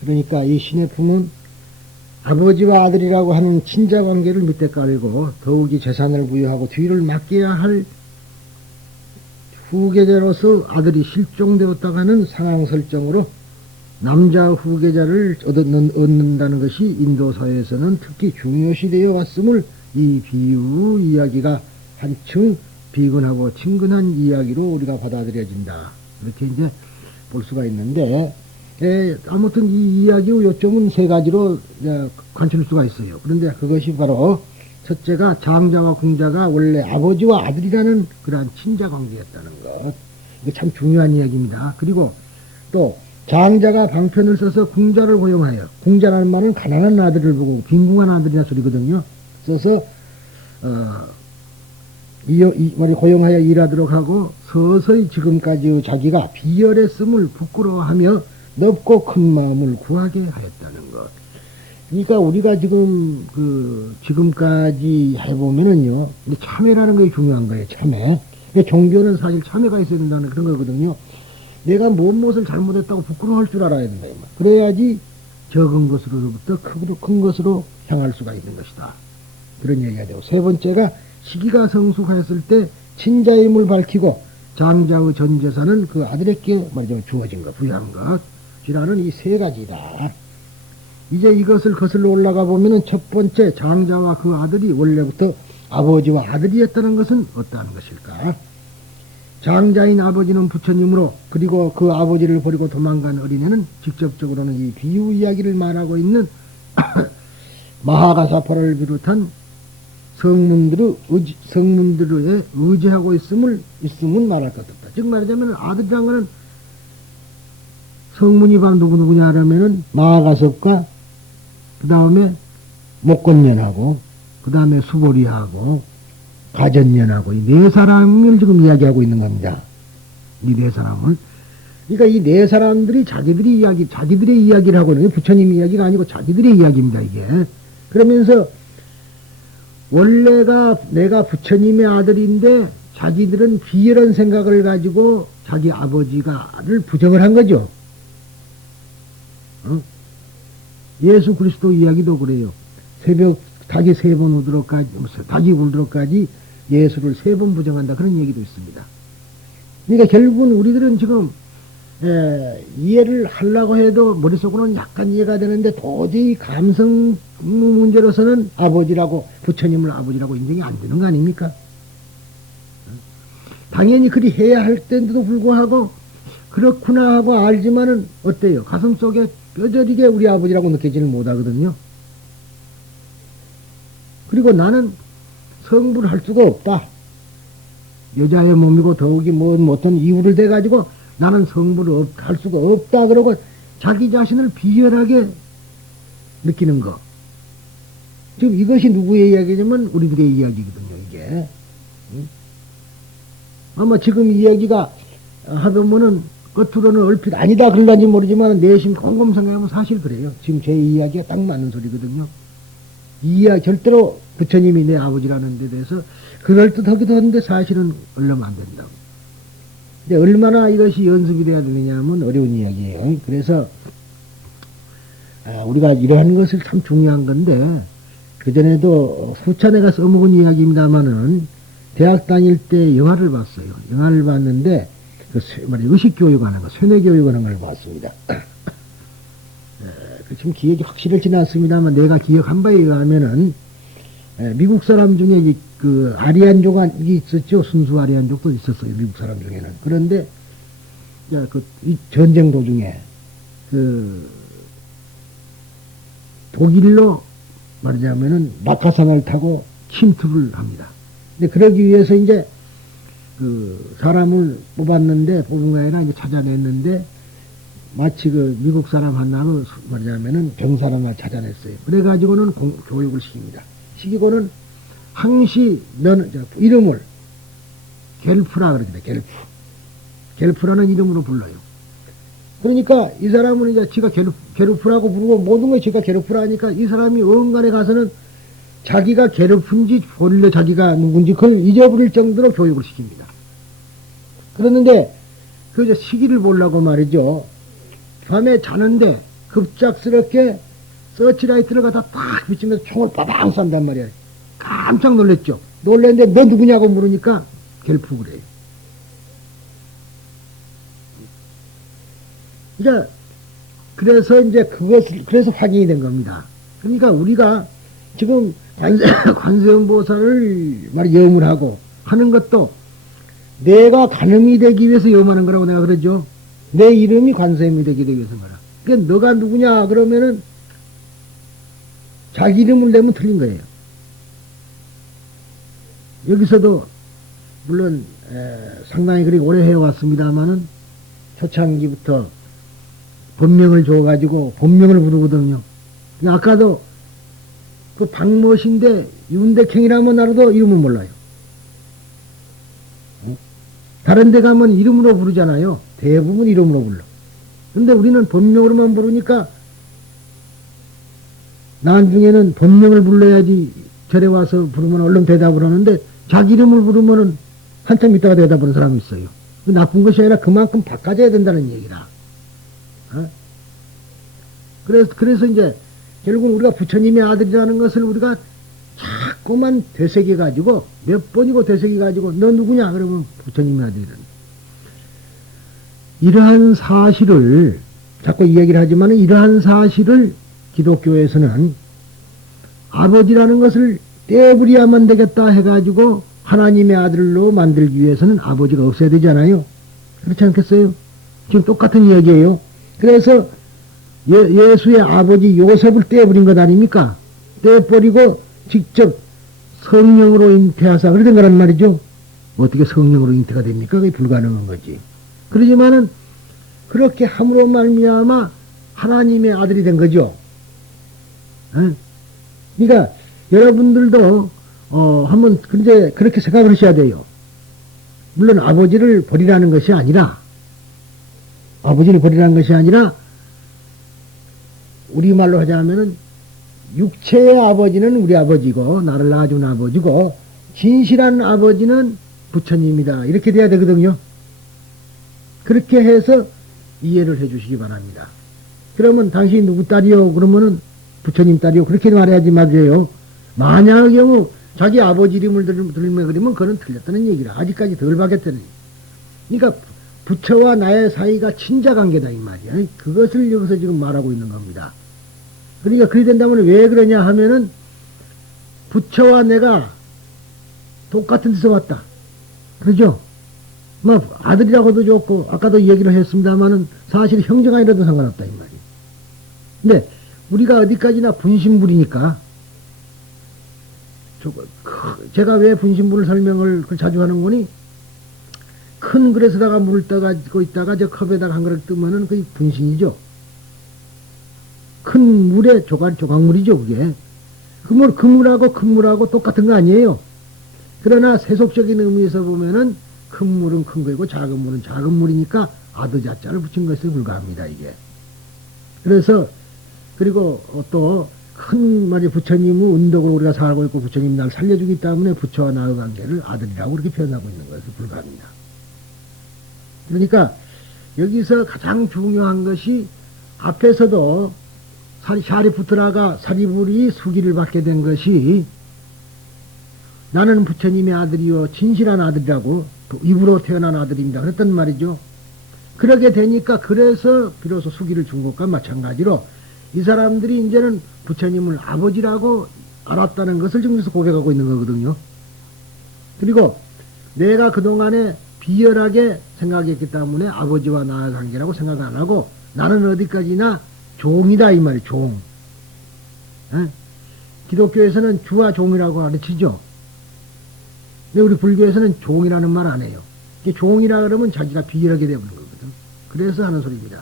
그러니까 이 신의 품은 아버지와 아들이라고 하는 친자 관계를 밑에 깔고 더욱이 재산을 부여하고 뒤를 맡겨야 할 후계자로서 아들이 실종되었다가는 상황 설정으로 남자 후계자를 얻는다는 것이 인도 사회에서는 특히 중요시 되어 왔음을 이 비유 이야기가 한층 비근하고 친근한 이야기로 우리가 받아들여진다. 이렇게 이제 볼 수가 있는데, 아무튼 이 이야기의 요점은 세 가지로 관찰할 수가 있어요. 그런데 그것이 바로 첫째가 장자와 궁자가 원래 아버지와 아들이라는 그러한 친자 관계였다는 것. 이거 참 중요한 이야기입니다. 그리고 또 장자가 방편을 써서 궁자를 고용하여, 궁자라는 말은 가난한 아들을 보고 빈궁한 아들이라 소리거든요. 써서 말이 고용하여 일하도록 하고 서서히 지금까지 자기가 비열했음을 부끄러워하며 넓고 큰 마음을 구하게 하였다는 것. 그러니까 우리가 지금 지금까지 해보면은요, 참회라는 게 중요한 거예요. 참회. 종교는 사실 참회가 있어야 된다는 그런 거거든요. 내가 무엇을 잘못했다고 부끄러워할 줄 알아야 된다. 그래야지 적은 것으로부터 크고 큰 것으로 향할 수가 있는 것이다. 그런 얘기가 되고, 세 번째가 시기가 성숙하였을 때 친자임을 밝히고 장자의 전 재산은 그 아들에게 말이죠 주어진 것, 부여한 것이라는 이 세 가지다. 이제 이것을 거슬러 올라가 보면은 첫 번째 장자와 그 아들이 원래부터 아버지와 아들이었다는 것은 어떠한 것일까? 장자인 아버지는 부처님으로, 그리고 그 아버지를 버리고 도망간 어린애는 직접적으로는 이 비유 이야기를 말하고 있는 마하가사파를 비롯한 성문들의 의지하고 있음은 말할 것 없다. 즉 말하자면 아들이란 거는 성문이 바로 누구냐 하면은 마하가섭과 그 다음에 목건년하고 그 다음에 수보리하고 가전년하고 이 네 사람을 지금 이야기하고 있는 겁니다. 이 네 사람을. 그러니까 이 네 사람들이 자기들의 이야기를 하고 있는 게 부처님 이야기가 아니고 자기들의 이야기입니다, 이게. 그러면서 원래가 내가 부처님의 아들인데 자기들은 비열한 생각을 가지고 자기 아버지가를 부정을 한 거죠. 예수 그리스도 이야기도 그래요. 새벽 닭이 3번 울도록까지 예수를 3번 부정한다. 그런 얘기도 있습니다. 그러니까 결국은 우리들은 지금 이해를 하려고 해도 머릿속으로는 약간 이해가 되는데 도저히 감성 문제로서는 부처님을 아버지라고 인정이 안 되는 거 아닙니까? 당연히 그리 해야 할 때인데도 불구하고 그렇구나 하고 알지만은 어때요? 가슴 속에 뼈저리게 우리 아버지라고 느끼지는 못하거든요. 그리고 나는 성불을 할 수가 없다. 여자의 몸이고 더욱이 어떤 이유를 대가지고 나는 성불을 할 수가 없다. 그러고 자기 자신을 비열하게 느끼는 거. 지금 이것이 누구의 이야기냐면 우리들의 이야기거든요, 이게. 아마 지금 이야기가 하면은 겉으로는 얼핏 아니다 그럴런지 모르지만 내심 곰곰 생각하면 사실 그래요. 지금 제 이야기가 딱 맞는 소리거든요. 절대로 부처님이 내 아버지라는 데 대해서 그럴듯하기도 한데 사실은 얼르면 안 된다고. 근데 얼마나 이것이 연습이 돼야 되느냐면 어려운 이야기예요. 그래서 우리가 이러한 것을 참 중요한 건데, 그전에도 수차 내가 써먹은 이야기입니다마는 대학 다닐 때 영화를 봤어요. 영화를 봤는데 의식교육하는 거, 쇠뇌교육하는 걸 봤습니다. 지금 기억이 확실하지는 않습니다만 내가 기억한 바에 의하면은 미국 사람 중에 그 아리안족이 있었죠. 순수 아리안족도 있었어요. 미국 사람 중에는. 그런데 이 전쟁 도중에 독일로 말하자면은 낙하산을 타고 침투를 합니다. 근데 그러기 위해서 이제 사람을 뽑은 게 아니라 이제 찾아냈는데 마치 미국 사람 하나는 말하자면은 병사를 하나 찾아냈어요. 그래가지고는 교육을 시킵니다. 시키고는 항시 이름을 겔프라 그러거든요. 겔프라는 이름으로 불러요. 그러니까 이 사람은 이제 지가 게르프라고 부르고 모든 걸 지가 게르프라 하니까 이 사람이 어딘가에 가서는 자기가 게르픈지 본래 자기가 누군지 그걸 잊어버릴 정도로 교육을 시킵니다. 그러는데 시기를 보려고 말이죠. 밤에 자는데 급작스럽게 서치라이트를 갖다 딱 비치면서 총을 빠방 쏜단 말이야. 깜짝 놀랐죠. 놀랐는데 너 누구냐고 물으니까 결프 그래요. 이제 그래서 이제 그것을 그래서 확인이 된 겁니다. 그러니까 우리가 지금 관세음보살을 말이 염을 하고 하는 것도 내가 간음이 되기 위해서 염하는 거라고 내가 그러죠. 내 이름이 관세음이 되기 위해서 거라. 그러니까 너가 누구냐 그러면은 자기 이름을 내면 틀린 거예요. 여기서도 물론 상당히 그렇게 오래 해왔습니다마는 초창기부터 본명을 줘가지고 본명을 부르거든요. 아까도 그 박모신데 윤대행이라면 알아도 이름을 몰라요. 다른 데 가면 이름으로 부르잖아요. 대부분 이름으로 불러. 근데 우리는 본명으로만 부르니까 나중에는 본명을 불러야지 절에 와서 부르면 얼른 대답을 하는데 자기 이름을 부르면은 한참 있다가 대답하는 사람이 있어요. 나쁜 것이 아니라 그만큼 바꿔줘야 된다는 얘기라. 그래서 이제 결국 우리가 부처님의 아들이라는 것을 우리가 자꾸만 되새겨가지고 몇 번이고 되새겨가지고 너 누구냐 그러면 부처님의 아들이라는 이러한 사실을 자꾸 이야기를 하지만 이러한 사실을 기독교에서는 아버지라는 것을 떼버려야만 되겠다 해가지고 하나님의 아들로 만들기 위해서는 아버지가 없어야 되잖아요. 그렇지 않겠어요? 지금 똑같은 이야기예요. 그래서 예수의 아버지 요셉을 떼버린 것 아닙니까? 떼버리고 직접 성령으로 잉태하사 그렇게 된 거란 말이죠. 어떻게 성령으로 잉태가 됩니까? 그게 불가능한 거지. 그러지만은 그렇게 함으로 말미암아 하나님의 아들이 된 거죠. 그러니까 여러분들도 한번 근데 그렇게 생각을 하셔야 돼요. 물론 아버지를 버리라는 것이 아니라 우리말로 하자면은 육체의 아버지는 우리 아버지고 나를 낳아준 아버지고 진실한 아버지는 부처님이다. 이렇게 돼야 되거든요. 그렇게 해서 이해를 해 주시기 바랍니다. 그러면 당신이 누구 딸이요? 그러면은 부처님 딸이요. 그렇게 말해야지 말이에요. 만약의 경우 자기 아버지 이름을 들으면 그러면 그건 틀렸다는 얘기라. 아직까지 덜 받겠다는 얘기. 그러니까 부처와 나의 사이가 친자관계다 이 말이야. 그것을 여기서 지금 말하고 있는 겁니다. 그러니까 그리 된다면 왜 그러냐 하면은 부처와 내가 똑같은 데서 왔다. 그러죠? 뭐 아들이라고도 좋고 아까도 얘기를 했습니다마는 사실 형제가 아니라도 상관없다 이 말이에요. 근데 우리가 어디까지나 분신불이니까 제가 왜 분신불을 설명을 자주 하는 거니 큰 그릇에다가 물을 떠가지고 있다가 저 컵에다가 한 그릇 뜨면은 그게 분신이죠. 큰 물에 조각물이죠 그게. 그 물하고 큰 물하고 똑같은 거 아니에요. 그러나 세속적인 의미에서 보면은 큰 물은 큰 거이고 작은 물은 작은 물이니까 아드자자를 붙인 것에 불과합니다 이게. 그래서 그리고 또 큰 말이 부처님은 은덕으로 우리가 살고 있고 부처님이 날 살려주기 때문에 부처와 나의 관계를 아들이라고 그렇게 표현하고 있는 것에 불과합니다. 그러니까 여기서 가장 중요한 것이 앞에서도 샤리푸트라가 사리불이 수기를 받게 된 것이 나는 부처님의 아들이요 진실한 아들이라고 입으로 태어난 아들입니다 그랬단 말이죠. 그러게 되니까 그래서 비로소 수기를 준 것과 마찬가지로 이 사람들이 이제는 부처님을 아버지라고 알았다는 것을 지금서 고백하고 있는 거거든요. 그리고 내가 그동안에 비열하게 생각했기 때문에 아버지와 나의 관계라고 생각 안 하고 나는 어디까지나 종이다 이 말이 종. 기독교에서는 주와 종이라고 가르치죠. 근데 우리 불교에서는 종이라는 말 안 해요. 종이라 그러면 자기가 비열하게 되어버린 거거든. 그래서 하는 소리입니다.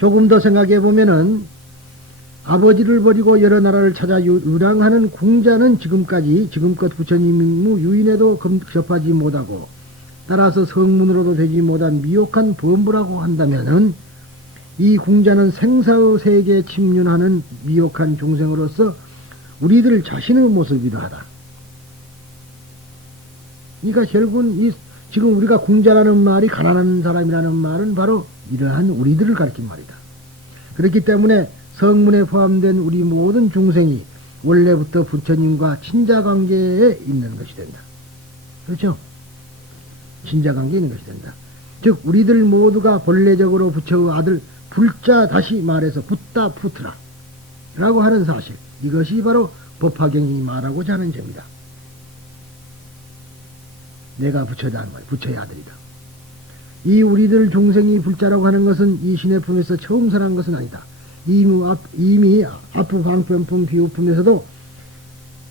조금 더 생각해 보면은 아버지를 버리고 여러 나라를 찾아 유랑하는 궁자는 지금껏 부처님 유인에도 접하지 못하고 따라서 성문으로도 되지 못한 미혹한 범부라고 한다면은 이 궁자는 생사의 세계에 침륜하는 미혹한 중생으로서 우리들 자신의 모습이기도 하다. 그러니까 결국은 이 지금 우리가 궁자라는 말이 가난한 사람이라는 말은 바로 이러한 우리들을 가리킨 말이다. 그렇기 때문에 성문에 포함된 우리 모든 중생이 원래부터 부처님과 친자관계에 있는 것이 된다. 그렇죠? 친자관계에 있는 것이 된다. 즉 우리들 모두가 본래적으로 부처의 아들 불자, 다시 말해서 붓다 푸트라 라고 하는 사실, 이것이 바로 법화경이 말하고자 하는 점이다. 내가 부처다 하는 거야. 부처의 아들이다. 이 우리들 중생이 불자라고 하는 것은 이 신의 품에서 처음 살아난 것은 아니다. 이미 앞부 방편품 비유품에서도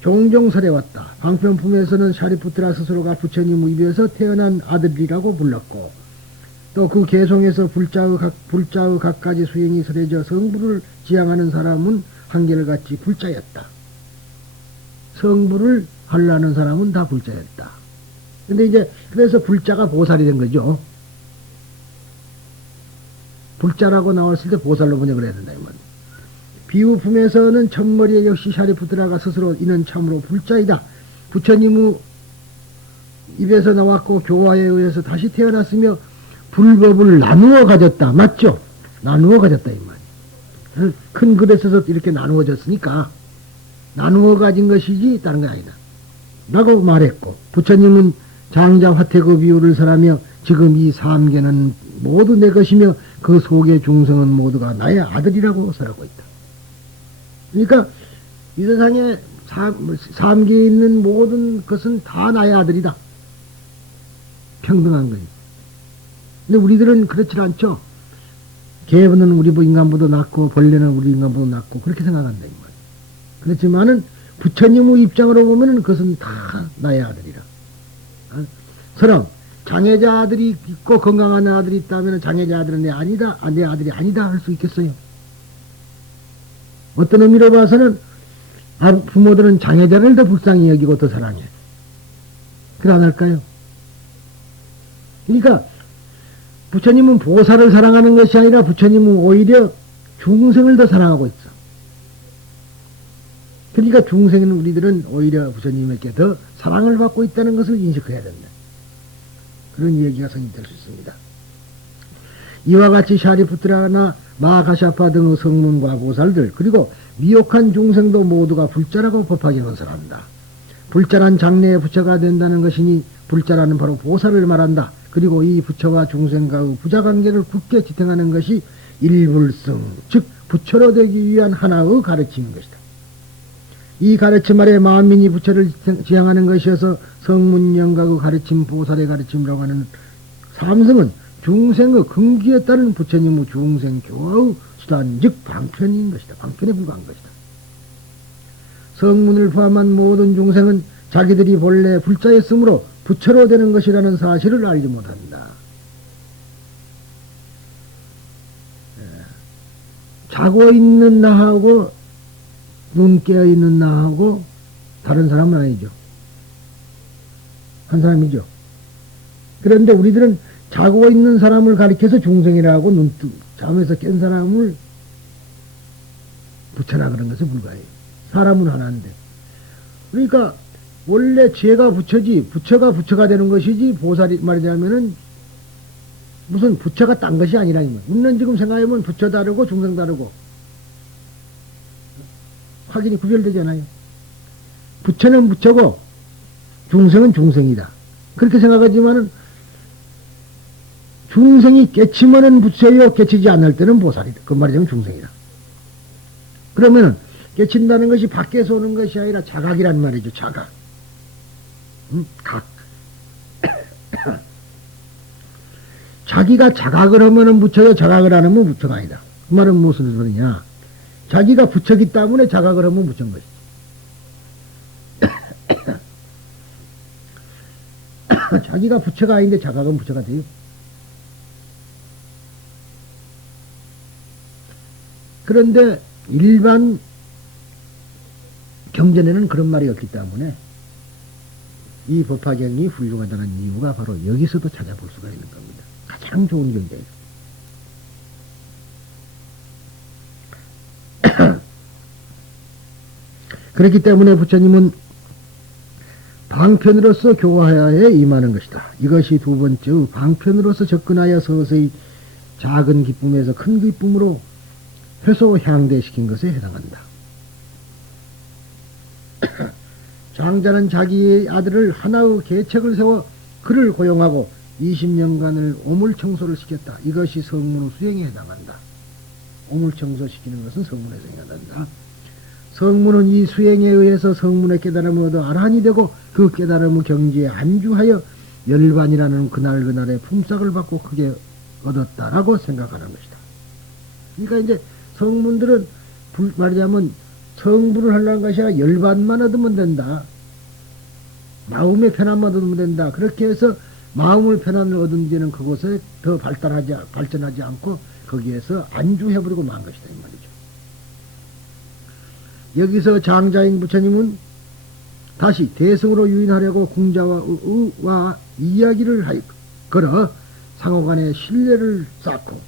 종종 설해왔다. 방편품에서는 샤리푸트라 스스로가 부처님 입에서 태어난 아들이라고 불렀고, 또 그 개송에서 불자의 갖가지 수행이 설해져 성부를 지향하는 사람은 한결같이 불자였다. 성부를 하려는 사람은 다 불자였다. 근데 이제 그래서 불자가 보살이 된 거죠. 불자라고 나왔을 때 보살로 번역을 해야 된다 이 말이야. 비유품에서는 첫머리에 역시 샤리푸트라가 스스로 이는 참으로 불자이다. 부처님의 입에서 나왔고 교화에 의해서 다시 태어났으며 불법을 나누어 가졌다. 맞죠? 나누어 가졌다 이 말이야. 큰 글에 써서 이렇게 나누어졌으니까 나누어 가진 것이지 다른 건 아니다 라고 말했고, 부처님은 장자 화태그 비유를 설하며 지금 이 삼계는 모두 내 것이며 그 속의 중성은 모두가 나의 아들이라고 설하고 있다. 그러니까 이 세상에 삼계에 있는 모든 것은 다 나의 아들이다. 평등한 거지. 근데 우리들은 그렇지 않죠. 개는 우리 인간보다 낫고 벌레는 우리 인간보다 낫고 그렇게 생각한다 이 말이야. 그렇지만은 부처님의 입장으로 보면은 그것은 다 나의 아들이라. 서럼 장애자 아들이 있고 건강한 아들이 있다면 장애자 아들은 내 아들이 아니다 할 수 있겠어요? 어떤 의미로 봐서는 부모들은 장애자를 더 불쌍히 여기고 더 사랑해. 그래 안 할까요? 그러니까 부처님은 보살을 사랑하는 것이 아니라 부처님은 오히려 중생을 더 사랑하고 있어. 그러니까 중생은 우리들은 오히려 부처님에게 더 사랑을 받고 있다는 것을 인식해야 된다. 그런 이야기가 성립될 수 있습니다. 이와 같이 샤리푸트라나 마하카샤파 등의 성문과 보살들, 그리고 미혹한 중생도 모두가 불자라고 법화경은 설한다. 불자란 장래의 부처가 된다는 것이니 불자라는 바로 보살을 말한다. 그리고 이 부처와 중생과의 부자관계를 굳게 지탱하는 것이 일불성, 즉 부처로 되기 위한 하나의 가르침인 것이다. 이 가르침 아래 만민이 부처를 지향하는 것이어서 성문영각의 가르침, 보살의 가르침이라고 하는 삼성은 중생의 근기에 따른 부처님의 중생교화의 수단, 즉 방편인 것이다. 방편에 불과한 것이다. 성문을 포함한 모든 중생은 자기들이 본래 불자였으므로 부처로 되는 것이라는 사실을 알지 못한다. 자고 있는 나하고 눈 깨어 있는 나하고 다른 사람은 아니죠. 한 사람이죠. 그런데 우리들은 자고 있는 사람을 가리켜서 중생이라고 잠에서 깬 사람을 부처라 그런 것에 불과해요. 사람은 하나인데. 그러니까 원래 죄가 부처지, 부처가 부처가 되는 것이지, 보살이 말이자면은 무슨 부처가 딴 것이 아니라 이 말. 우리는 지금 생각해보면 부처 다르고 중생 다르고 확연히 구별되잖아요. 부처는 부처고 중생은 중생이다. 그렇게 생각하지만은 중생이 깨치면은 부처요, 깨치지 않을 때는 보살이다. 그 말이자면 중생이다. 그러면은 깨친다는 것이 밖에서 오는 것이 아니라 자각이란 말이죠. 자각. 각. 자기가 자각을 하면은 부처요, 자각을 안 하면 부처가 아니다. 그 말은 무슨 소리냐? 자기가 부처기 때문에 자각을 하면 부처인 것이지. 자기가 부처가 아닌데 자각은 부처가 돼요. 그런데 일반 경전에는 그런 말이 없기 때문에 이 법화경이 훌륭하다는 이유가 바로 여기서도 찾아볼 수가 있는 겁니다. 가장 좋은 경전이에요. 그렇기 때문에 부처님은 방편으로서 교화에 임하는 것이다. 이것이 두 번째 방편으로서 접근하여 서서히 작은 기쁨에서 큰 기쁨으로 회소 향대시킨 것에 해당한다. 장자는 자기의 아들을 하나의 계책을 세워 그를 고용하고 20년간을 오물청소를 시켰다. 이것이 성문의 수행에 해당한다. 오물청소시키는 것은 성문에서 해당한다. 성문은 이 수행에 의해서 성문의 깨달음을 얻어 아란이 되고 그 깨달음의 경지에 안주하여 열반이라는 그날그날의 품삯을 받고 크게 얻었다라고 생각하는 것이다. 그러니까 이제 성문들은 말하자면 성불을 하려는 것이 아니라 열반만 얻으면 된다. 마음의 편안만 얻으면 된다. 그렇게 해서 마음을 편안을 얻은 데는 그곳에 더 발전하지 않고 거기에서 안주해버리고 만 것이다. 이 말이죠. 여기서 장자인 부처님은 다시 대승으로 유인하려고 궁자와 이야기를 걸어 상호간의 신뢰를 쌓고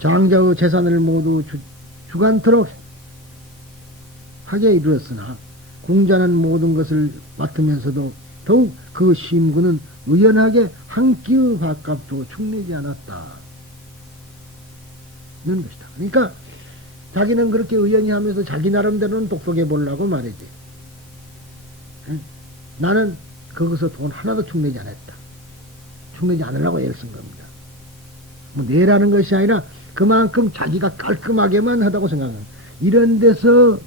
장자의 재산을 모두 주관토록 하게 이르렀으나 궁자는 모든 것을 맡으면서도 더욱 그 심구는 의연하게 한 끼의 밥값도 축내지 않았다. 는 것이다. 그러니까 자기는 그렇게 의연히 하면서 자기 나름대로는 똑똑해 보려고 말이지. 나는 거기서 돈 하나도 축내지 않았다. 축내지 않으려고 애를 쓴 겁니다. 뭐 내라는 것이 아니라 그만큼 자기가 깔끔하게만 하다고 생각합니다. 이런 데서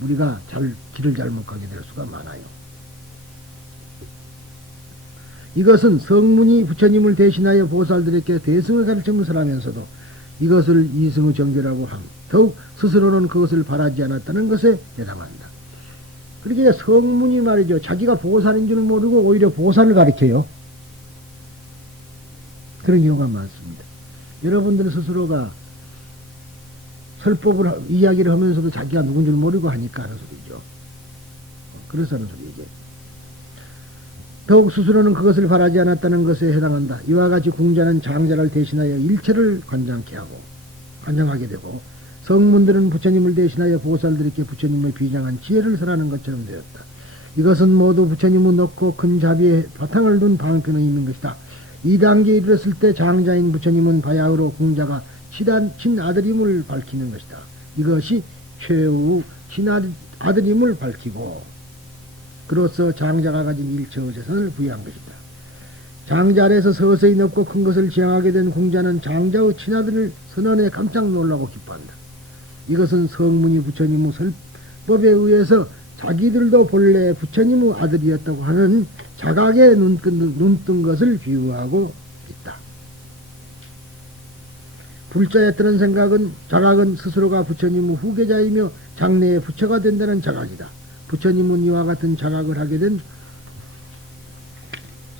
우리가 길을 잘못 가게 될 수가 많아요. 이것은 성문이 부처님을 대신하여 보살들에게 대승을 가르침을 설하면서도 이것을 이승의 정죄라고 함. 더욱 스스로는 그것을 바라지 않았다는 것에 해당한다. 그러니까 성문이 말이죠. 자기가 보살인 줄 모르고 오히려 보살을 가르쳐요. 그런 경우가 많습니다. 여러분들 스스로가 설법을 이야기를 하면서도 자기가 누군 줄 모르고 하니까 하는 소리죠. 그래서 하는 소리죠. 더욱 스스로는 그것을 바라지 않았다는 것에 해당한다. 이와 같이 궁자는 장자를 대신하여 일체를 관장하게 되고 성문들은 부처님을 대신하여 보살들에게 부처님의 비장한 지혜를 설하는 것처럼 되었다. 이것은 모두 부처님의 높고 큰 자비에 바탕을 둔 방편의 힘인 것이다. 이 단계에 이르렀을 때 장자인 부처님은 바야흐로 궁자가 친아들임을 밝히는 것이다. 이것이 최후 친아들임을 밝히고 그로써 장자가 가진 일체의 재산을 부여한 것이다. 장자 아래서 서서히 높고 큰 것을 지향하게 된 궁자는 장자의 친아들을 선언에 깜짝 놀라고 기뻐한다. 이것은 성문이 부처님의 설법에 의해서 자기들도 본래 부처님의 아들이었다고 하는 자각에 눈뜬 것을 비유하고 있다. 불자에 뜨는 자각은 스스로가 부처님의 후계자이며 장래의 부처가 된다는 자각이다. 부처님은 이와 같은 자각을 하게 된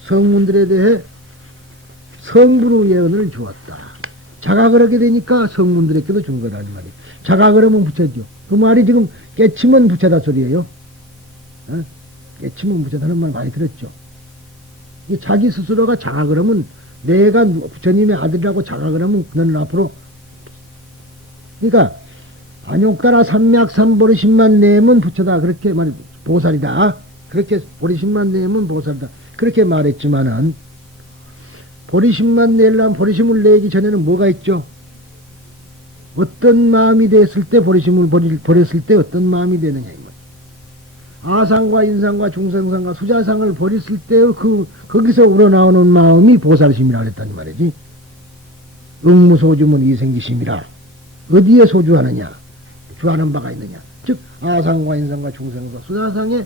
성문들에 대해 성부의 예언을 주었다. 자각을 하게 되니까 성문들에게도 준 거다 이 말이에요. 자각을 하면 부처죠. 그 말이 지금 깨치면 부처다 소리예요. 깨치면 부처다는 말 많이 들었죠. 자기 스스로가 자각을 하면 내가 부처님의 아들이라고 자각을 하면 너는 앞으로 그러니까 안욕가라 삼맥삼보리심만 내면 부처다 그렇게 보살이다 그렇게 보리심만 내면 보살이다 그렇게 말했지만은 보리심만 내려면 보리심을 내기 전에는 뭐가 있죠? 어떤 마음이 됐을 때 보리심을 버렸을 때 어떤 마음이 되느냐 이 말. 아상과 인상과 중생상과 수자상을 버렸을 때 거기서 우러나오는 마음이 보살심이라 그랬단 말이지. 응무소주문 이생기심이라. 어디에 소주하느냐? 주하는 바가 있느냐? 즉 아상과 인상과 중생과 수자상에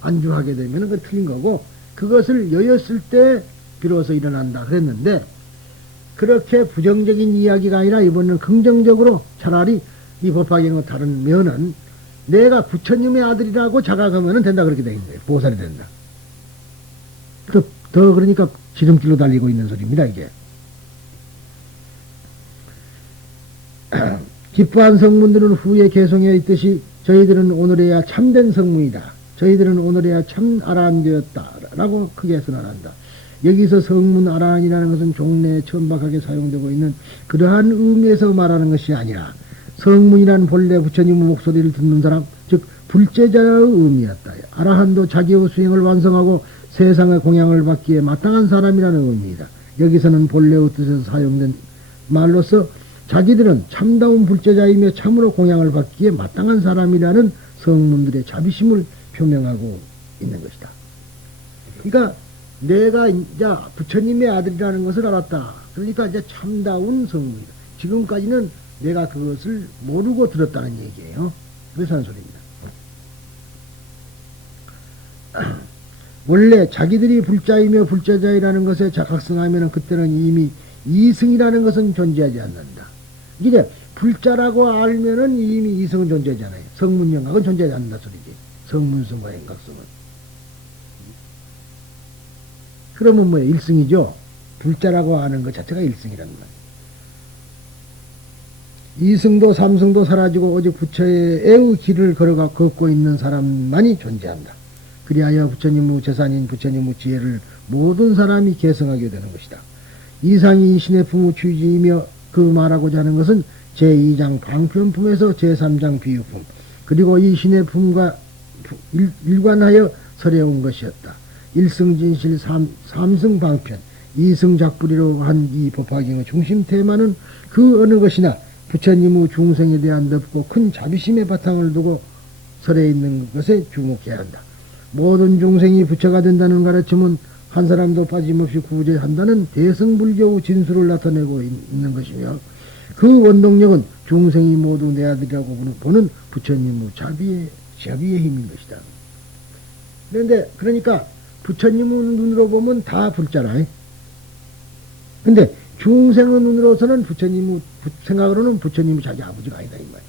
안주하게 되면 그 틀린 거고 그것을 여였을 때 비로소 일어난다 그랬는데 그렇게 부정적인 이야기가 아니라 이번에는 긍정적으로 차라리 이 법화경의 다른 면은 내가 부처님의 아들이라고 자각하면 된다 그렇게 되는 거예요. 보살이 된다. 더 그러니까 지름길로 달리고 있는 소리입니다 이게. 기뻐한 성문들은 후에 개성해 있듯이 저희들은 오늘에야 참된 성문이다. 저희들은 오늘에야 참 아라한 되었다 라고 크게 선언한다. 여기서 성문 아라한이라는 것은 종래에 천박하게 사용되고 있는 그러한 의미에서 말하는 것이 아니라 성문이란 본래 부처님의 목소리를 듣는 사람 즉 불제자의 의미였다. 아라한도 자기의 수행을 완성하고 세상의 공양을 받기에 마땅한 사람이라는 의미이다. 여기서는 본래의 뜻에서 사용된 말로서 자기들은 참다운 불제자이며 참으로 공양을 받기에 마땅한 사람이라는 성문들의 자비심을 표명하고 있는 것이다. 그러니까 내가 이제 부처님의 아들이라는 것을 알았다. 그러니까 이제 참다운 성문이다. 지금까지는 내가 그것을 모르고 들었다는 얘기예요. 그래서 하는 소리입니다. 원래 자기들이 불자이며 불제자이라는 것에 자각성하면 그때는 이미 이승이라는 것은 존재하지 않는다. 이제 불자라고 알면은 이미 이승은 존재하잖아요. 성문영각은 존재하지 않는다 소리지. 성문성과 행각성은. 그러면 뭐예요? 일승이죠. 불자라고 아는 것 자체가 일승이라는 말이에요. 이승도 삼승도 사라지고 오직 부처의 애의 길을 걸어가 걷고 있는 사람만이 존재한다. 그리하여 부처님의 재산인 부처님의 지혜를 모든 사람이 계승하게 되는 것이다. 이상이 이 신의 품의 취지이며 그 말하고자 하는 것은 제2장 방편품에서 제3장 비유품 그리고 이 신의 품과 일관하여 설해온 것이었다. 일승진실 삼승방편 이승작불이라고 한 이 법화경의 중심 테마는 그 어느 것이나 부처님의 중생에 대한 넓고 큰 자비심의 바탕을 두고 설해 있는 것에 주목해야 한다. 모든 중생이 부처가 된다는 가르침은 한 사람도 빠짐없이 구제한다는 대승불교의 진수를 나타내고 있는 것이며 그 원동력은 중생이 모두 내 아들이라고 보는 부처님의 자비의 힘인 것이다. 그런데 그러니까 부처님의 눈으로 보면 다 불자라. 근데 중생의 눈으로서는 부처님의 생각으로는 부처님이 자기 아버지가 아니다 이 말이야.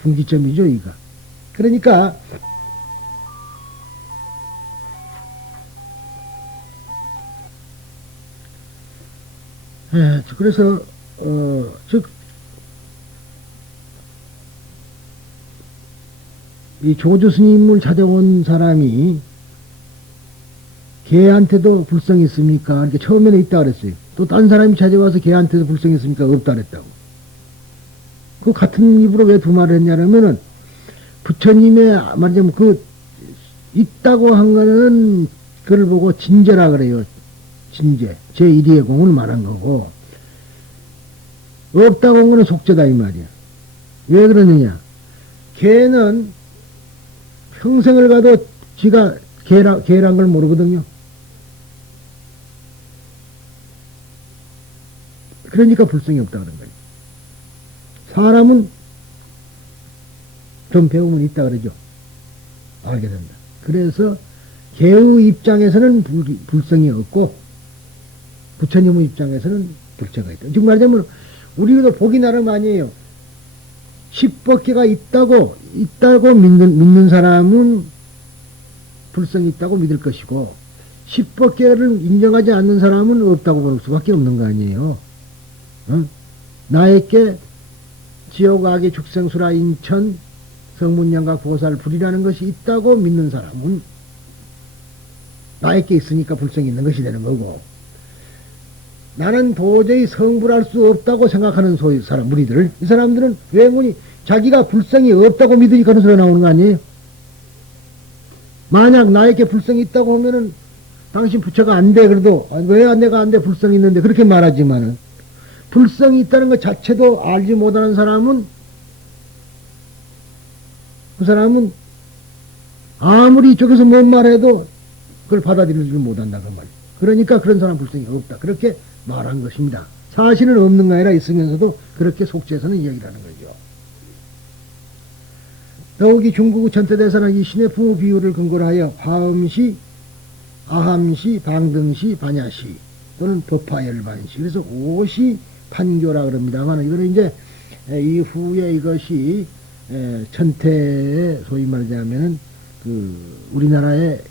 분기점이죠 이가. 그러니까 그래서 즉 이 조주 스님을 찾아온 사람이 걔한테도 불성이 있습니까? 이렇게 처음에는 있다 그랬어요. 또 딴 사람이 찾아와서 걔한테도 불성이 있습니까? 없다 그랬다고. 그 같은 입으로 왜 두 말을 했냐면은 부처님의 말하자면 그 있다고 한 거는 그걸 보고 진제라 그래요. 진제. 제1위의 공을 말한 거고 없다고 한 거는 속죄다 이 말이야. 왜 그러느냐? 걔는 평생을 가도 지가 개란 걸 모르거든요. 그러니까 불성이 없다 그런 거예요. 사람은 좀 배우면 있다 그러죠. 알게 된다. 그래서 개의 입장에서는 불성이 없고 부처님의 입장에서는 불체가 있다. 즉 말하자면 우리도 보기 나름 아니에요. 10법계가 있다고 믿는 사람은 불성이 있다고 믿을 것이고 10법계를 인정하지 않는 사람은 없다고 볼 수밖에 없는 거 아니에요. 나에게 지옥 악의 축생수라 인천 성문양각 보살 불이라는 것이 있다고 믿는 사람은 나에게 있으니까 불성이 있는 것이 되는 거고 나는 도저히 성불할 수 없다고 생각하는 소위 사람, 무리들. 이 사람들은 왜군이 자기가 불성이 없다고 믿으니까 그런 소리가 나오는 거 아니에요? 만약 나에게 불성이 있다고 하면은 당신 부처가 안 돼. 그래도 왜 내가 안 돼? 불성이 있는데. 그렇게 말하지만은 불성이 있다는 것 자체도 알지 못하는 사람은 그 사람은 아무리 이쪽에서 뭔 말해도 그걸 받아들이지 못한다. 그 말. 그러니까 그런 사람 불성이 없다. 그렇게 말한 것입니다. 사실은 없는 거 아니라 있으면서도 그렇게 속죄해서는 이야기를 하는 거죠. 더욱이 중국 천태대사는 이 신의 부모 비유를 근거로 하여 화음시, 아함시, 방등시, 반야시 또는 법화열반시 그래서 오시 판교라 그럽니다만 이거는 이제 이후에 이것이 천태의 소위 말하자면은 그 우리나라의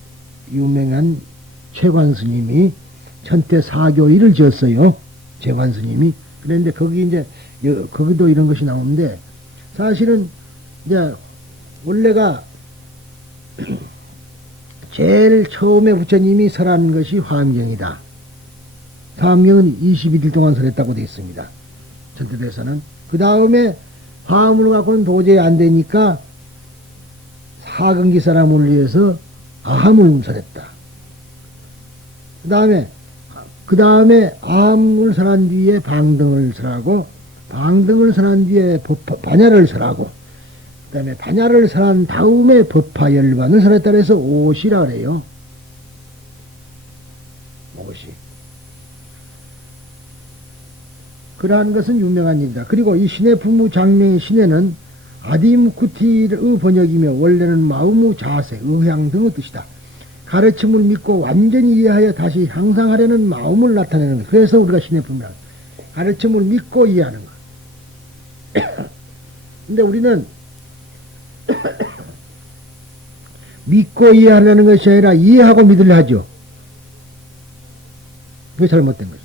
유명한 최관 스님이 천태 사교일을 지었어요. 최관 스님이. 그런데 거기 이제 거기도 이런 것이 나오는데 사실은 이제 원래가 제일 처음에 부처님이 설한 것이 화엄경이다. 화엄경은 21일 동안 설했다고 되어 있습니다. 천태대사는. 그 다음에 화음을 갖고는 도저히 안 되니까 사근기 사람을 위해서 아함을 설했다. 그 다음에 아함을 설한 뒤에 방등을 설하고, 방등을 설한 뒤에 반야를 설하고, 그 다음에 반야를 설한 다음에 법화열반을 설했다 그래서 오시라 그래요. 오시. 그러한 것은 유명한 일이다. 그리고 이 신의 부무 장명의 신에는 아디무쿠티의 번역이며 원래는 마음의 자세, 의향 등의 뜻이다. 가르침을 믿고 완전히 이해하여 다시 향상하려는 마음을 나타내는 것. 그래서 우리가 신의 부무라. 가르침을 믿고 이해하는 것. 근데 우리는 믿고 이해하려는 것이 아니라 이해하고 믿으려 하죠. 그게 잘못된 거죠.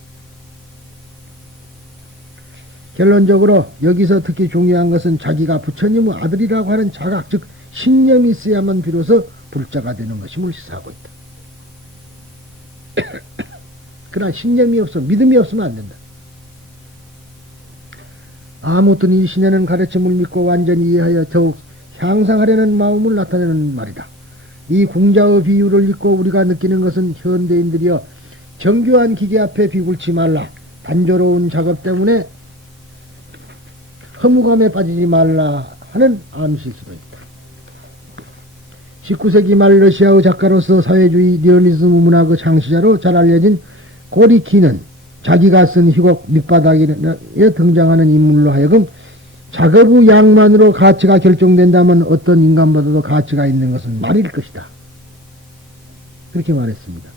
결론적으로 여기서 특히 중요한 것은 자기가 부처님의 아들이라고 하는 자각, 즉 신념이 있어야만 비로소 불자가 되는 것임을 시사하고 있다. 그러나 신념이 없어, 믿음이 없으면 안 된다. 아무튼 이 신에는 가르침을 믿고 완전히 이해하여 더욱 향상하려는 마음을 나타내는 말이다. 이 궁자의 비유를 읽고 우리가 느끼는 것은 현대인들이여 정교한 기계 앞에 비굴치 말라. 단조로운 작업 때문에 허무감에 빠지지 말라 하는 암시일 수도 있다. 19세기 말 러시아의 작가로서 사회주의 리얼리즘 문학의 창시자로 잘 알려진 고리키는 자기가 쓴 희곡 밑바닥에 등장하는 인물로 하여금 작업의 양만으로 가치가 결정된다면 어떤 인간보다도 가치가 있는 것은 말일 것이다. 그렇게 말했습니다.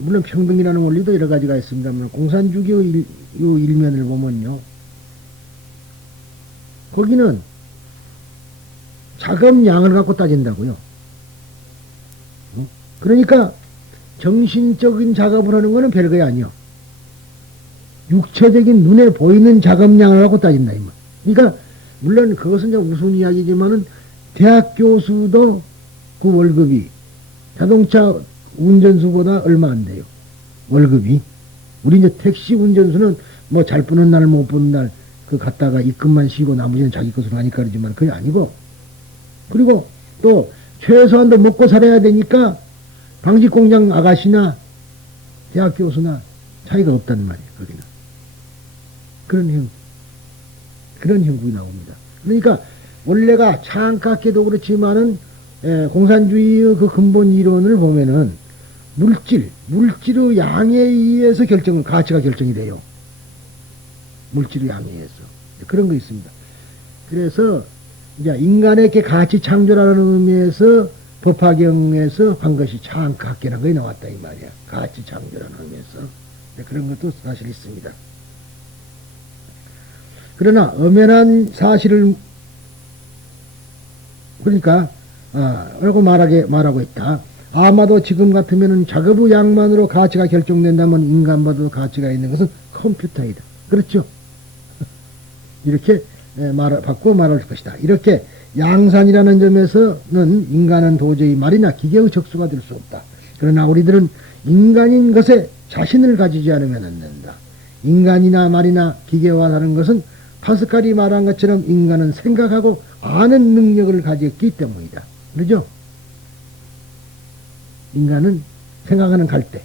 물론 평등이라는 원리도 여러 가지가 있습니다만 공산주의의 일면을 보면요, 거기는 작업량을 갖고 따진다고요. 그러니까 정신적인 작업을 하는 거는 별거야 아니요. 육체적인 눈에 보이는 작업량을 갖고 따진다 이 말. 그러니까 물론 그것은 좀 우스운 이야기지만은 대학 교수도 그 월급이 자동차 운전수보다 얼마 안 돼요. 월급이. 우리 이제 택시 운전수는 뭐 잘 부는 날 못 부는 날 그 갔다가 입금만 쉬고 나머지는 자기 것으로 하니까 그러지만 그게 아니고, 그리고 또 최소한도 먹고 살아야 되니까 방직공장 아가씨나 대학 교수나 차이가 없단 말이에요. 거기는 그런 형국이 나옵니다. 그러니까 원래가 차 안팎에도 그렇지만은 공산주의의 그 근본 이론을 보면은 물질의 양에 의해서 가치가 결정이 돼요. 물질의 양에 의해서. 그런 거 있습니다. 그래서 이제 인간에게 가치 창조라는 의미에서 법화경에서 한 것이 창각계라는 것이 나왔다 이 말이야. 가치 창조라는 의미에서. 그런 것도 사실 있습니다. 그러나 엄연한 사실을 그러니까 라고 말하고 있다. 아마도 지금 같으면은 작업의 양만으로 가치가 결정된다면 인간보다도 가치가 있는 것은 컴퓨터이다. 그렇죠? 이렇게 바꾸어 말할 것이다. 이렇게 양산이라는 점에서는 인간은 도저히 말이나 기계의 적수가 될 수 없다. 그러나 우리들은 인간인 것에 자신을 가지지 않으면 안 된다. 인간이나 말이나 기계와 다른 것은 파스칼이 말한 것처럼 인간은 생각하고 아는 능력을 가졌기 때문이다. 그러죠? 인간은 생각하는 갈대.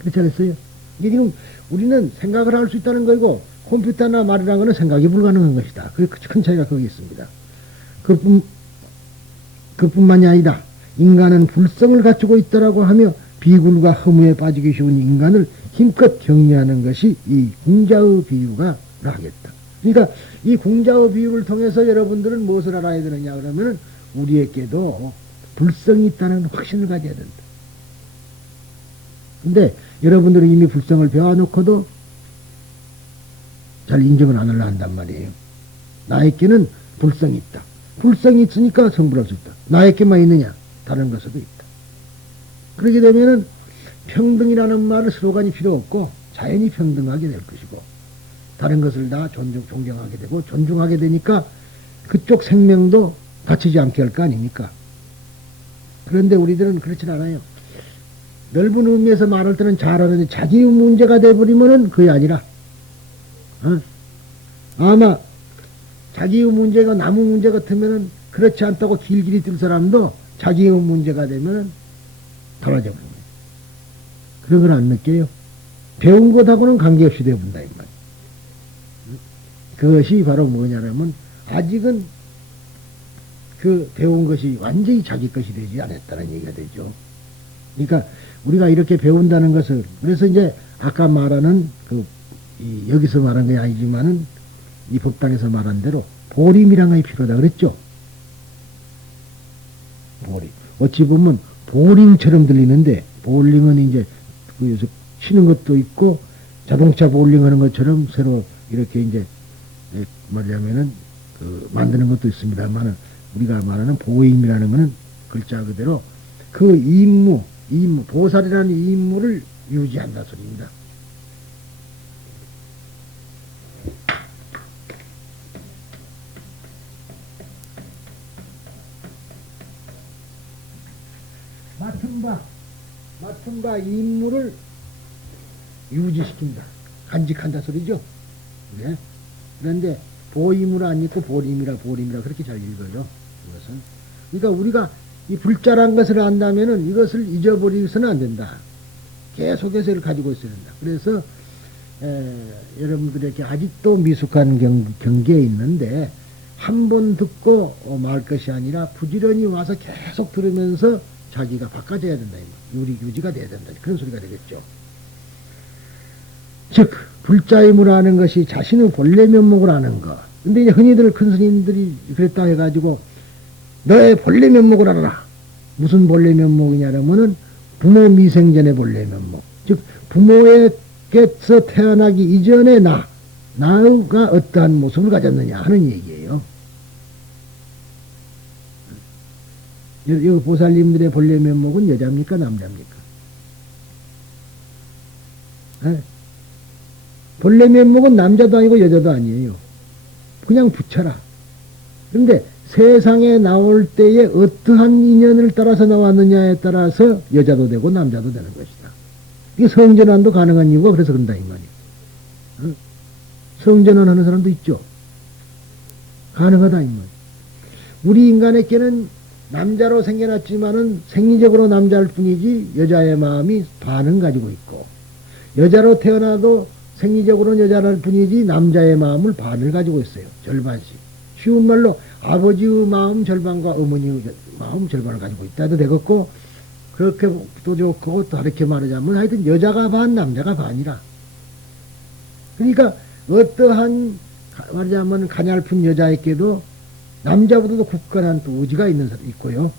그렇지 않았어요? 이게 지금 우리는 생각을 할 수 있다는 거고 컴퓨터나 말이라는 것은 생각이 불가능한 것이다. 그 큰 차이가 거기 있습니다. 그뿐만이 아니라 인간은 불성을 갖추고 있다라고 하며 비굴과 허무에 빠지기 쉬운 인간을 힘껏 격려하는 것이 이 궁자의 비유가 하겠다. 그러니까 이 궁자의 비유를 통해서 여러분들은 무엇을 알아야 되느냐 그러면은 우리에게도 불성이 있다는 확신을 가져야 된다. 근데 여러분들은 이미 불성을 배워놓고도 잘 인정을 안 하려 한단 말이에요. 나에게는 불성이 있다. 불성이 있으니까 성불할 수 있다. 나에게만 있느냐? 다른 것에도 있다. 그렇게 되면은 평등이라는 말을 스로간이 필요 없고 자연히 평등하게 될 것이고 다른 것을 다 존경하게 되고 존중하게 되니까 그쪽 생명도 다치지 않게 할 거 아닙니까? 그런데 우리들은 그렇진 않아요. 넓은 의미에서 말할 때는 잘하는데 자기 문제가 돼버리면은 그게 아니라, 어? 아마 자기의 문제가 남의 문제 같으면은 그렇지 않다고 길길이 뛸 사람도 자기의 문제가 되면은 떨어져 버립니다. 그런 걸 안 느껴요. 배운 것하고는 관계없이 되어본다, 이 말. 그것이 바로 뭐냐면, 아직은 그 배운 것이 완전히 자기 것이 되지 않았다는 얘기가 되죠. 그러니까 우리가 이렇게 배운다는 것을, 그래서 이제 아까 말하는 여기서 말한 게 아니지만은 이 법당에서 말한 대로 보림이란 것이 필요하다 그랬죠. 보림. 어찌 보면 보링처럼 들리는데, 볼링은 이제 요새 치는 것도 있고 자동차 볼링 하는 것처럼 새로 이렇게 이제 말하자면은 만드는 것도 있습니다만은, 우리가 말하는 보임이라는 것은 글자 그대로 그 임무, 보살이라는 임무를 유지한다 소리입니다. 맡은 바 임무를 유지시킨다. 간직한다 소리죠. 네. 그런데 보임으로 안 읽고 보림이라 그렇게 잘 읽어요. 이것은. 그러니까 우리가 이 불자란 것을 안다면은 이것을 잊어버리서는 안 된다. 계속해서 이를 가지고 있어야 된다. 그래서 여러분들에게 아직도 미숙한 경계에 있는데, 한 번 듣고 말 것이 아니라 부지런히 와서 계속 들으면서 자기가 바꿔져야 된다. 유지가 돼야 된다. 그런 소리가 되겠죠. 즉 불자임을 아는 것이 자신의 본래 면목을 아는 것. 근데 이제 흔히들 큰 스님들이 그랬다 해가지고 너의 본래 면목을 알아라. 무슨 본래 면목이냐면은 부모 미생전의 본래 면목. 즉 부모에게서 태어나기 이전의 나가 어떠한 모습을 가졌느냐 하는 얘기예요. 여기 보살님들의 본래 면목은 여자입니까 남자입니까? 네? 본래 면목은 남자도 아니고 여자도 아니에요. 그냥 부처라. 그런데 세상에 나올 때에 어떠한 인연을 따라서 나왔느냐에 따라서 여자도 되고 남자도 되는 것이다. 이게 성전환도 가능한 이유가 그래서 그런다 이 말이에요. 어? 성전환 하는 사람도 있죠. 가능하다 이 말이에요. 우리 인간에게는 남자로 생겨났지만은 생리적으로 남자일 뿐이지 여자의 마음이 반은 가지고 있고, 여자로 태어나도 생리적으로는 여자일 뿐이지 남자의 마음을 반을 가지고 있어요. 절반씩. 쉬운 말로 아버지의 마음 절반과 어머니의 마음 절반을 가지고 있다 해도 되겠고, 그렇게 또 좋고 또 이렇게 말하자면 하여튼 여자가 반 남자가 반이라. 그러니까 어떠한 말하자면 가냘픈 여자에게도 남자보다도 굳건한 또 의지가 있는 사람이 있고요.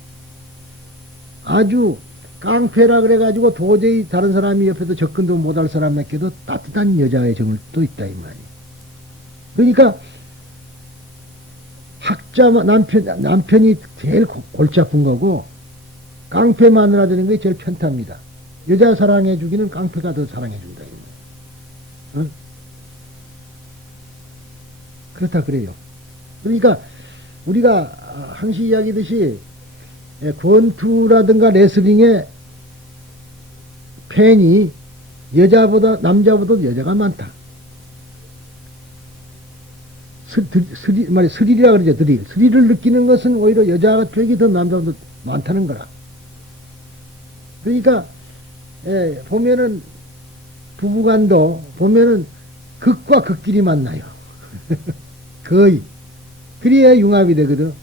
아주 깡패라 그래가지고 도저히 다른 사람이 옆에서 접근도 못할 사람에게도 따뜻한 여자의 정을 또 있다 이 말이에요. 그러니까 학자 남편이 제일 골치 아픈 거고, 깡패 마누라 되는 게 제일 편탑니다. 여자 사랑해 주기는 깡패가 더 사랑해 준다. 어? 그렇다 그래요. 그러니까 우리가 항시 이야기듯이 권투라든가 레슬링의 팬이 남자보다 여자가 많다. 스릴이라 그러죠, 스릴. 스릴을 느끼는 것은 오히려 여자 쪽이 더 남자보다 많다는 거라. 그러니까, 보면은, 부부간도 보면은 극과 극끼리 만나요. 거의. 그래야 융합이 되거든.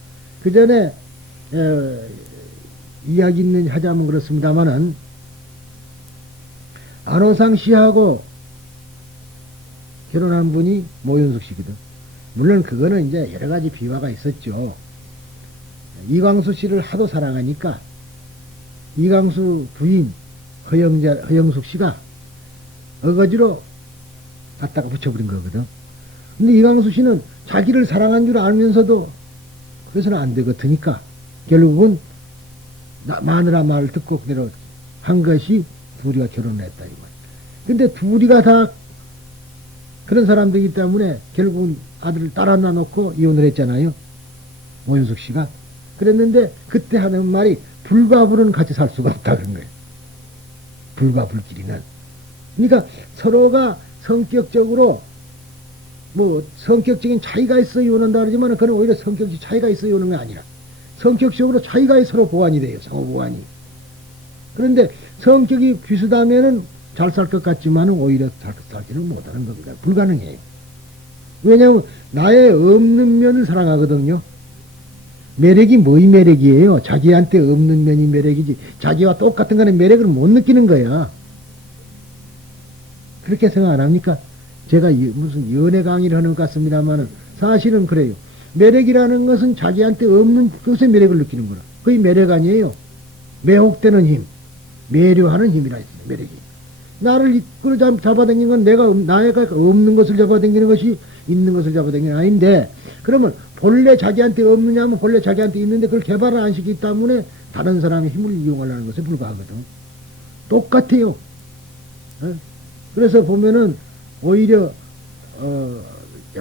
그 전에, 이야기는 하자면 그렇습니다만은, 안호상 씨하고 결혼한 분이 모윤숙 씨거든. 물론 그거는 이제 여러 가지 비화가 있었죠. 이광수 씨를 하도 사랑하니까 이광수 부인 허영숙 씨가 어거지로 갖다가 붙여버린 거거든. 근데 이광수 씨는 자기를 사랑한 줄 알면서도 그래서는 안 되거든니까 결국은 마누라 말을 듣고 그대로 한 것이 둘이가 결혼을 했다 이 말. 근데 둘이가 다 그런 사람들이기 때문에 결국은 아들을 딸 하나 놓고 이혼을 했잖아요. 오윤숙 씨가. 그랬는데 그때 하는 말이 불과 불은 같이 살 수가 없다 그런 거예요. 불과 불길이는. 그러니까 서로가 성격적으로 뭐 성격적인 차이가 있어 요는다 그러지만 그건 오히려 성격적 차이가 있어 요는 게 아니라 성격적으로 차이가 서로 보완이 돼요. 상호 보완이. 그런데 성격이 비슷하면은 잘 살 것 같지만 오히려 잘 살지를 못하는 겁니다. 불가능해요. 왜냐하면 나의 없는 면을 사랑하거든요. 매력이 뭐의 매력이에요? 자기한테 없는 면이 매력이지. 자기와 똑같은 거는 매력을 못 느끼는 거야. 그렇게 생각 안 합니까? 제가 무슨 연애 강의를 하는 것 같습니다만은 사실은 그래요. 매력이라는 것은 자기한테 없는 것의 매력을 느끼는 거라. 그게 매력 아니에요. 매혹되는 힘, 매료하는 힘이라 했어요. 매력이. 나를 이끌어 잡아당기는 건 내가 없는 것을 잡아당기는 것이 있는 것을 잡아당기는 게 아닌데, 그러면 본래 자기한테 없느냐 하면 본래 자기한테 있는데 그걸 개발을 안 시키기 때문에 다른 사람의 힘을 이용하려는 것에 불과하거든. 똑같아요. 그래서 보면은 오히려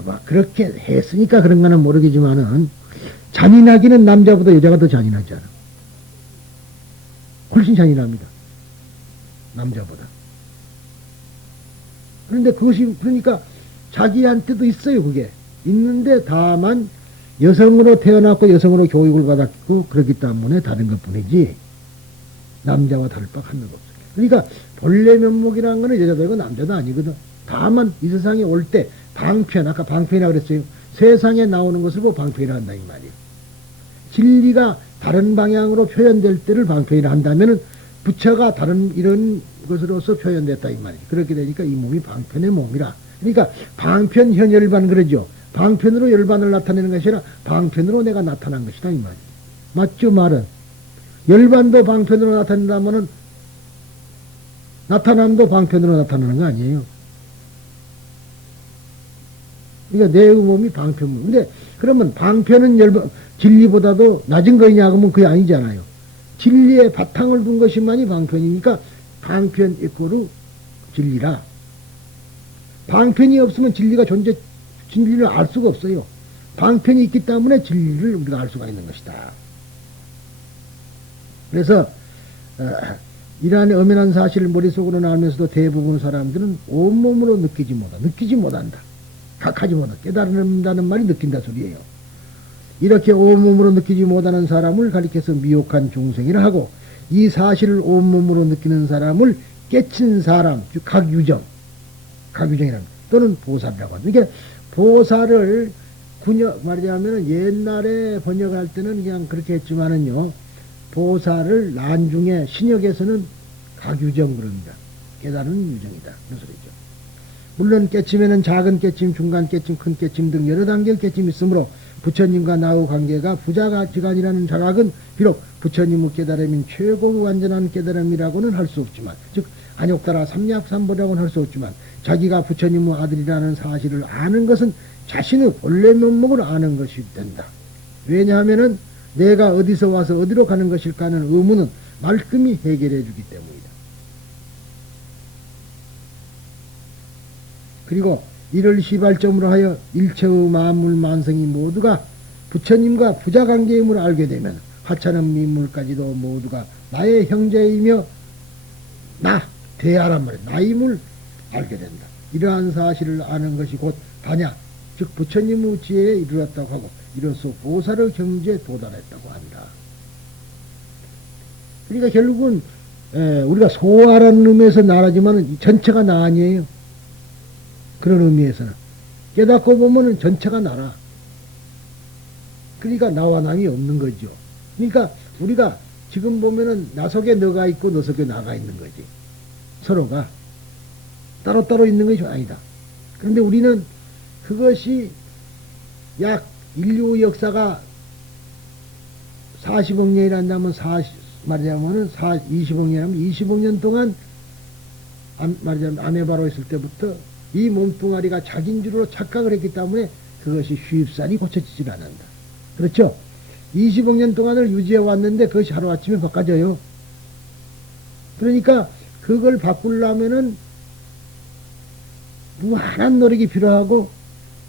막 그렇게 했으니까 그런가는 모르겠지만은 잔인하기는 남자보다 여자가 더 잔인하잖아. 훨씬 잔인합니다. 남자보다. 그런데 그것이 그러니까 자기한테도 있어요. 그게 있는데 다만 여성으로 태어났고 여성으로 교육을 받았고 그렇기 때문에 다른 것뿐이지 남자와 다를 바 하는 거 없어요. 그러니까 본래 면목이라는 거는 여자도 아니고 남자도 아니거든. 다만 이 세상에 올 때 방편, 아까 방편이라고 그랬어요. 세상에 나오는 것을 보고 방편이라 한다 이 말이에요. 진리가 다른 방향으로 표현될 때를 방편이라 한다면은 부처가 다른 이런 것으로서 표현됐다 이 말이에요. 그렇게 되니까 이 몸이 방편의 몸이라. 그러니까 방편 현열반 그러죠. 방편으로 열반을 나타내는 것이 아니라 방편으로 내가 나타난 것이다 이 말이에요. 맞죠 말은? 열반도 방편으로 나타낸다면은 나타남도 방편으로 나타나는 거 아니에요. 그러니까 내 몸이 방편물. 근데 그러면 방편은 진리보다도 낮은 거냐 하면 그게 아니잖아요. 진리의 바탕을 둔 것이만이 방편이니까 방편 이꼬르 진리라. 방편이 없으면 진리를 알 수가 없어요. 방편이 있기 때문에 진리를 우리가 알 수가 있는 것이다. 그래서 이러한 엄연한 사실을 머릿속으로 알면서도 대부분 사람들은 온몸으로 느끼지 못한다. 각하지 못한다. 깨달는다는 말이 느낀다 소리예요. 이렇게 온몸으로 느끼지 못하는 사람을 가리켜서 미혹한 중생이라 하고, 이 사실을 온몸으로 느끼는 사람을 깨친 사람, 즉 각유정이라는 또는 보살이라고 합니다. 이게 보살을 말하자면 옛날에 번역할 때는 그냥 그렇게 했지만은요, 보살을 난중에 신역에서는 각유정 그럽니다. 깨달은 유정이다. 그런 소리죠. 물론 깨침에는 작은 깨침, 중간 깨침, 큰 깨침 등 여러 단계의 깨침이 있으므로 부처님과 나의 관계가 부자지간이라는 자각은 비록 부처님의 깨달음인 최고 완전한 깨달음이라고는 할 수 없지만, 즉 안욕따라 삼약삼보라고는 할 수 없지만, 자기가 부처님의 아들이라는 사실을 아는 것은 자신의 본래 면목을 아는 것이 된다. 왜냐하면은 내가 어디서 와서 어디로 가는 것일까 하는 의문은 말끔히 해결해 주기 때문이다. 그리고 이를 시발점으로 하여 일체의 만물 만성이 모두가 부처님과 부자관계임을 알게 되면 하찮은 민물까지도 모두가 나의 형제이며 대하란 말이야. 나임을 알게 된다. 이러한 사실을 아는 것이 곧 다냐, 즉 부처님의 지혜에 이르렀다고 하고 이로써 보살의 경지에 도달했다고 한다. 그러니까 결국은 우리가 소화라는 의미에서 나라지만 전체가 나 아니에요. 그런 의미에서는 깨닫고 보면은 전체가 나라. 그러니까 나와 남이 없는 거죠. 그러니까 우리가 지금 보면은 나 속에 너가 있고 너 속에 나가 있는 거지. 서로가 따로따로 있는 것이 아니다. 그런데 우리는 그것이 약 인류 역사가 40억 년이란다면 말하자면은 20억 년이라면 20억 년 동안 말하자면 아메바로 있을 때부터 이 몸뚱아리가 자기인 줄로 착각을 했기 때문에 그것이 쉽사리 고쳐지질 않는다. 그렇죠? 20억 년 동안을 유지해 왔는데 그것이 하루아침에 바꿔져요. 그러니까 그걸 바꾸려면은 무한한 노력이 필요하고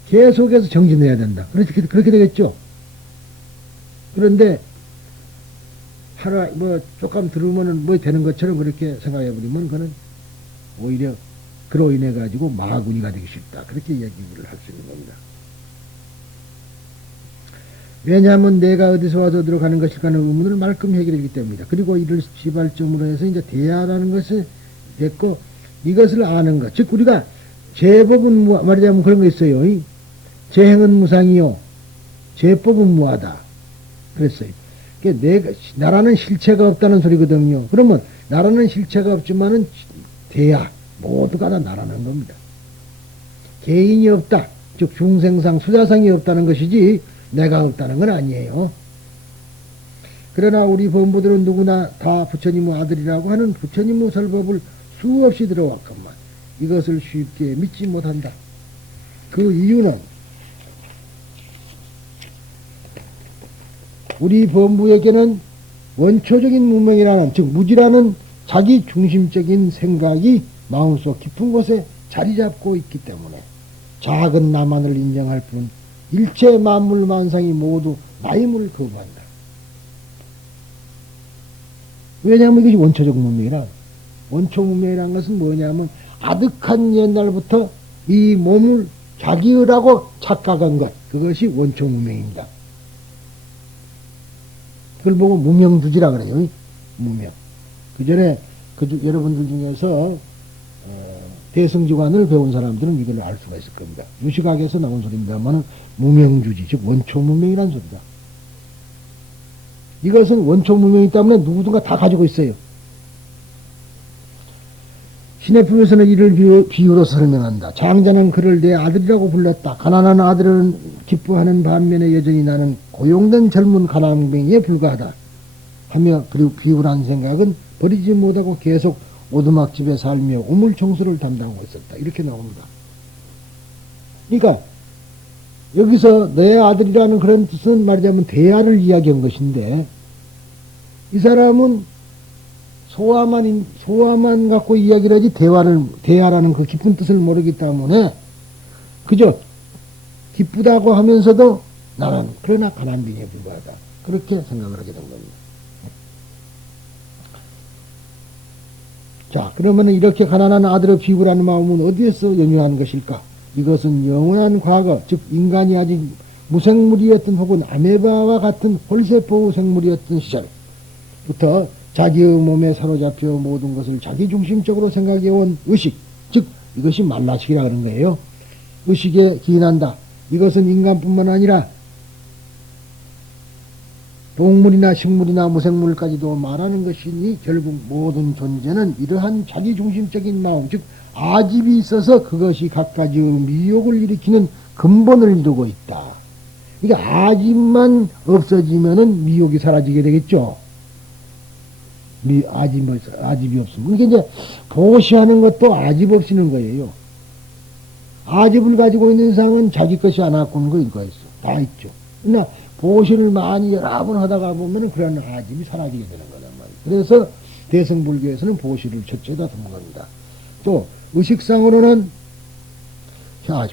계속해서 정진해야 된다. 그렇게 되겠죠. 그런데 하나 뭐 조금 들으면은 뭐 되는 것처럼 그렇게 생각해 버리면 그는 오히려 그로 인해 가지고 마군이가 되기 쉽다. 그렇게 얘기를 할 수 있는 겁니다. 왜냐하면 내가 어디서 와서 어디로 가는 것일까 하는 의문을 말끔히 해결하기 때문이다. 그리고 이를 시발점으로 해서 이제 대야라는 것이 됐고, 이것을 아는 것. 즉, 우리가 제법은 말하자면 그런 거 있어요. 제행은 무상이요. 제법은 무하다. 그랬어요. 그러니까 나라는 실체가 없다는 소리거든요. 그러면 나라는 실체가 없지만은 대야, 모두가 다 나라는 겁니다. 개인이 없다. 즉, 중생상, 수자상이 없다는 것이지, 내가 없다는 건 아니에요. 그러나 우리 범부들은 누구나 다 부처님의 아들이라고 하는 부처님의 설법을 수없이 들어왔건만 이것을 쉽게 믿지 못한다. 그 이유는 우리 범부에게는 원초적인 문명이라는, 즉 무지라는 자기 중심적인 생각이 마음속 깊은 곳에 자리 잡고 있기 때문에 작은 나만을 인정할 뿐 일체 만물 만상이 모두 나임을 거부한다. 왜냐하면 이것이 원초적 문명이라. 원초 문명이라는 것은 뭐냐면 아득한 옛날부터 이 몸을 자기의라고 착각한 것, 그것이 원초 문명입니다. 그걸 보고 무명주지라 그래요. 무명. 그 전에 여러분들 중에서 대승지관을 배운 사람들은 이걸 알 수가 있을 겁니다. 유식학에서 나온 소리입니다만 무명주지, 즉 원초 문명이라는 소리다. 이것은 원초 문명이기 때문에 누구든가 다 가지고 있어요. 신의 품에서는 이를 비유로서 설명한다. 장자는 그를 내 아들이라고 불렀다. 가난한 아들은 기뻐하는 반면에 여전히 나는 고용된 젊은 가난뱅이에 불과하다. 하며 그리고 비유란 생각은 버리지 못하고 계속 오두막집에 살며 우물청소를 담당하고 있었다. 이렇게 나옵니다. 그러니까 여기서 내 아들이라는 그런 뜻은 말하자면 대야를 이야기한 것인데 이 사람은 소화만 갖고 이야기를 하지 대야라는 그 깊은 뜻을 모르기 때문에 그저 기쁘다고 하면서도 나는 그러나 가난빈에 불과하다. 그렇게 생각을 하게 된 겁니다. 자, 그러면 이렇게 가난한 아들의 비구라는 마음은 어디에서 연유한 것일까? 이것은 영원한 과거, 즉 인간이 아직 무생물이었던 혹은 아메바와 같은 홀세포 생물이었던 시절부터 자기의 몸에 사로잡혀 모든 것을 자기중심적으로 생각해온 의식, 즉 이것이 만나식이라 그런 거예요. 의식에 기인한다. 이것은 인간뿐만 아니라 동물이나 식물이나 무생물까지도 말하는 것이니 결국 모든 존재는 이러한 자기중심적인 마음, 즉 아집이 있어서 그것이 갖가지의 미혹을 일으키는 근본을 이루고 있다. 그러니까 아집만 없어지면은 미혹이 사라지게 되겠죠. 아집이 없으면. 그러니까 이제 보시하는 것도 아집 없이는 거예요. 아집을 가지고 있는 이상은 자기 것이 안 갖고 있는 거 이거였어. 다 있죠. 그러나 보시를 많이 여러 번 하다가 보면은 그런 아집이 사라지게 되는 거란 말이에요. 그래서 대승불교에서는 보시를 첫째다 두는 겁니다. 또 의식상으로는 자,